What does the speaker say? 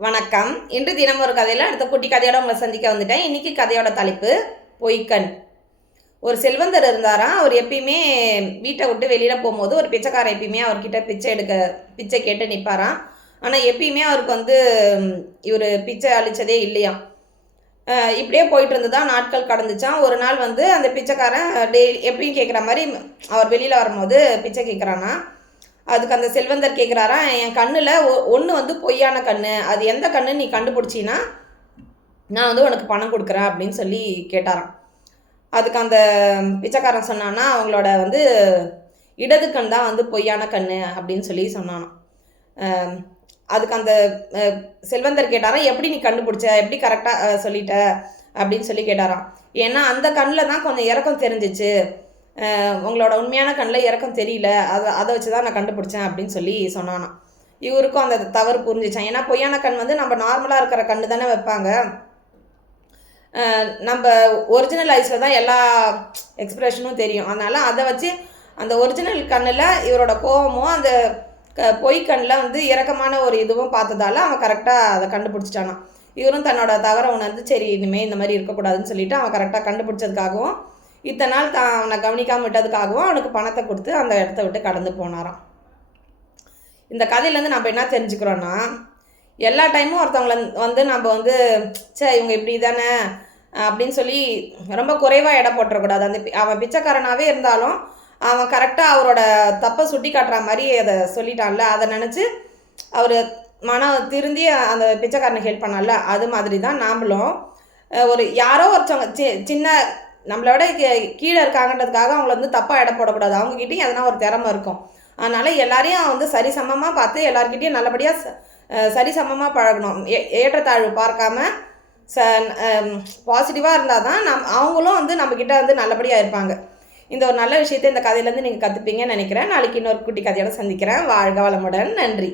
வணக்கம். இன்று தினம் ஒரு கதையில் அடுத்த குட்டி கதையோட உங்களை சந்திக்க வந்துட்டேன். இன்னைக்கு கதையோட தலைப்பு பொய்க்கண். ஒரு செல்வந்தர் இருந்தாராம். அவர் எப்பயுமே வீட்டை விட்டு வெளியில் போகும்போது ஒரு பிச்சைக்காரன் எப்பயுமே அவர்கிட்ட பிச்சை கேட்டு நிற்பாராம். ஆனால் எப்பயுமே அவருக்கு இவர் பிச்சை அளித்ததே இல்லையாம். இப்படியே போயிட்டு இருந்துதான் நாட்கள் கடந்துச்சான். ஒரு நாள் அந்த பிச்சைக்காரன் எப்பயும் கேட்குற மாதிரி அவர் வெளியில் வரும்போது பிச்சை கேட்குறானா. அதுக்கு அந்த செல்வந்தர் கேட்குறாராம், என் கண்ணில் ஒன்று பொய்யான கண், அது எந்த கண்ணு நீ கண்டுபிடிச்சின்னா நான் உனக்கு பணம் கொடுக்குறேன் அப்படின்னு சொல்லி கேட்டாராம். அதுக்கு அந்த பிச்சைக்காரன் சொன்னான்னா, அவங்களோட இடது கண் தான் பொய்யான கண் அப்படின்னு சொல்லி சொன்னானாம். அதுக்கு அந்த செல்வந்தர் கேட்டாராம், எப்படி நீ கண்டுபிடிச்ச, எப்படி கரெக்டாக சொல்லிட்ட அப்படின்னு சொல்லி கேட்டாராம். ஏன்னா அந்த கண்ணில் தான் கொஞ்சம் இறக்கம் தெரிஞ்சிச்சு, உங்களோட உண்மையான கண்ணில் இறக்கம் தெரியல, அதை வச்சு தான் நான் கண்டுபிடிச்சேன் அப்படின்னு சொல்லி சொன்னானாம். இவருக்கும் அந்த தவறு புரிஞ்சிச்சான். ஏன்னா பொய்யான கண் நம்ம நார்மலாக இருக்கிற கண்ணு தானே வைப்பாங்க. நம்ம ஒரிஜினல் ஐஸில் தான் எல்லா எக்ஸ்ப்ரெஷனும் தெரியும். அதனால் அதை வச்சு அந்த ஒரிஜினல் கண்ணில் இவரோட கோபமும் அந்த பொய் கண்ணில் இறக்கமான ஒரு இதுவும் பார்த்ததால அவன் கரெக்டாக அதை கண்டுபிடிச்சிட்டானான். இவரும் தன்னோட தவறை உணர்ந்து சரி இனிமேல் இந்த மாதிரி இருக்கக்கூடாதுன்னு சொல்லிட்டு அவன் கரெக்டாக கண்டுபிடிச்சதுக்காகவும் இத்தனை நாள் அவனை கவனிக்காமல் விட்டதுக்காகவும் அவனுக்கு பணத்தை கொடுத்து அந்த இடத்த விட்டு கடந்து போனாராம். இந்த கதையிலேருந்து நம்ம என்ன தெரிஞ்சுக்கிறோன்னா, எல்லா டைமும் ஒருத்தவங்களை நம்ம இவங்க இப்படி தானே அப்படின்னு சொல்லி ரொம்ப குறைவாக எடை போட்டுறக்கூடாது. அவன் பிச்சைக்காரனாகவே இருந்தாலும் அவன் கரெக்டாக அவரோட தப்பை சுட்டி காட்டுற மாதிரி அதை சொல்லிட்டான்ல, அதை நினச்சி அவர் மனம் திருந்தி அந்த பிச்சைக்காரனை ஹெல்ப் பண்ணால, அது மாதிரி தான் நாமளும் யாரோ ஒருத்தவங்க சின்ன நம்மளோட கீழே இருக்காங்கன்றதுக்காக அவங்கள தப்பாக எடை போடக்கூடாது. அவங்ககிட்டையும் எதனா ஒரு திறமை இருக்கும். அதனால் எல்லாரையும் சரிசமமாக பார்த்து எல்லாருக்கிட்டையும் நல்லபடியாக சரிசமமாக பழகணும். ஏற்றத்தாழ்வு பார்க்காம பாசிட்டிவாக இருந்தால் தான் அவங்களும் நம்மக்கிட்ட நல்லபடியாக இருப்பாங்க. இந்த ஒரு நல்ல விஷயத்தை இந்த கதையிலேருந்து நீங்கள் கற்றுப்பீங்கன்னு நினைக்கிறேன். நாளைக்கு இன்னொரு குட்டி கதையோட சந்திக்கிறேன். வாழ்க வளமுடன். நன்றி.